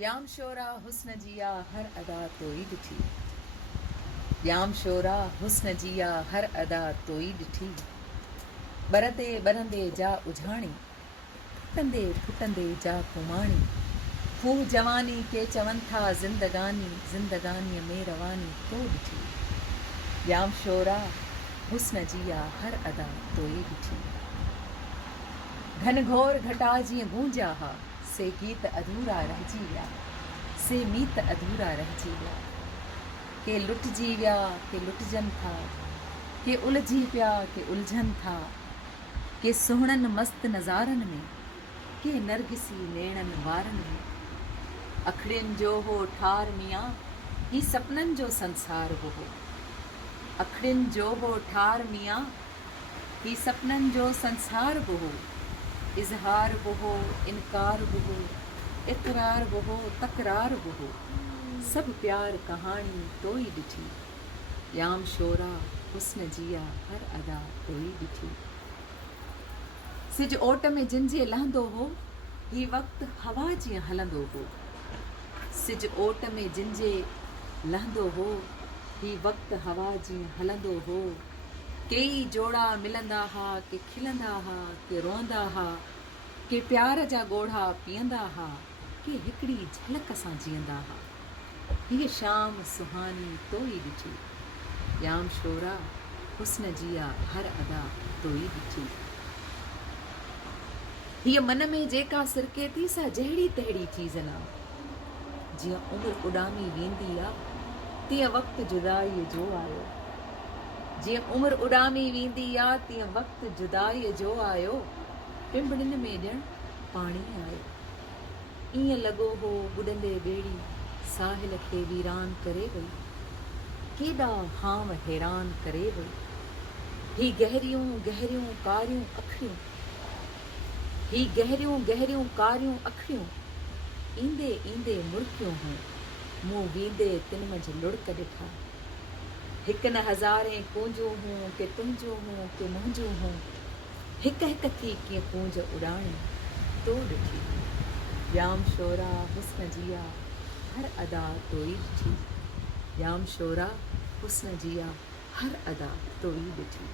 ॼाम शोरा हुस्न जिया हर अदा तोई ॾिठी। ॼाम शोरा हुस्न जिया हर अदा तोई ॾिठी। ॿरंदे ॿरंदे जा उझाणी, फुटंदे फुटंदे जा कुमाणी। हू जवानी के चवनि था ज़िंदगानी, ज़िंदगानीअ में रवानी तो ॾिठी। ॼाम शोरा हुस्न जिया हर अदा तोई ॾिठी। घनघोर घटा जीअं गूंजा हा, से गीत अधूरा रहिजी विया, से मीत अधूरा रहिजी विया। के लुटिजी विया, के लुटिजनि था, के उलझी पिया, के उलझनि था। के सुहिणनि मस्त नज़ारनि में, के नरगिसी नेणनि वारनि में। अखड़ियुनि जो हो ठार मियां, ही सपननि जो संसार हो। अखड़ियुनि जो हो ठार मियां, ही सपननि जो संसार हो। इज़हार हो, इनकार हो, इक़रार हो, तकरार हो। सब प्यार कहानी तोई ॾिठी। ॼाम शोरा हुस्न जिया हर अदा तोई ॾिठी। सिज ओट में जिनजे लहंदो हो, ही वक़्तु हवा जीअं हलंदो हो। सिज ओट में जिनजे लहंदो हो, ही वक़्तु हवा जीअं हलंदो हो। कई जोड़ा मिलंदा हा, के खिलंदा हा, के रोंदा हा, के प्यार जा ॻोढ़ा पीअंदा हा, के हिकिड़ी झलक सां जीअंदा हा। हीअ शाम सुहानी तोई ॾिठी। ॼाम शोरा हुस्न जिया हर अदा तोई ॾिठी। हीअ मन में जेका सिरके थी सा जहिड़ी तहिड़ी चीज़ न। जीअं उमिरि उॾामी वेंदी आहे, तीअं वक़्तु जुदाईअ जो आयो। जीअं उमिरि उॾामी वेंदी आहे, तीअं वक़्तु जुदाईअ जो आयो। पिंबड़ियुनि में ॼण पाणी आयो। ईअं लॻो हो बुॾंदे ॿेड़ी साहिल खे वीरान करे वई। केॾा हाव हैरान करे वई। ही गहरियूं गहरियूं कारियूं अखियूं, ही गहरियूं गहरियूं कारियूं अखियूं, ईंदे ईंदे मुर्कियूं हूं। मूं वेंदे तिन मंझि लुड़क ॾिठा। हिकु न हज़ारे कूंजूं हूं, के तुंहिंजूं हूं, के मुंहिंजूं हूं। हिक हिक थी कीअं कूंज उॾाणी तो ॾिठी। ॼाम शोरा हुस्न जिया हर अदा तोई ॾिठी। ॼाम शोरा हुस्न जिया हर अदा तोई ॾिठी।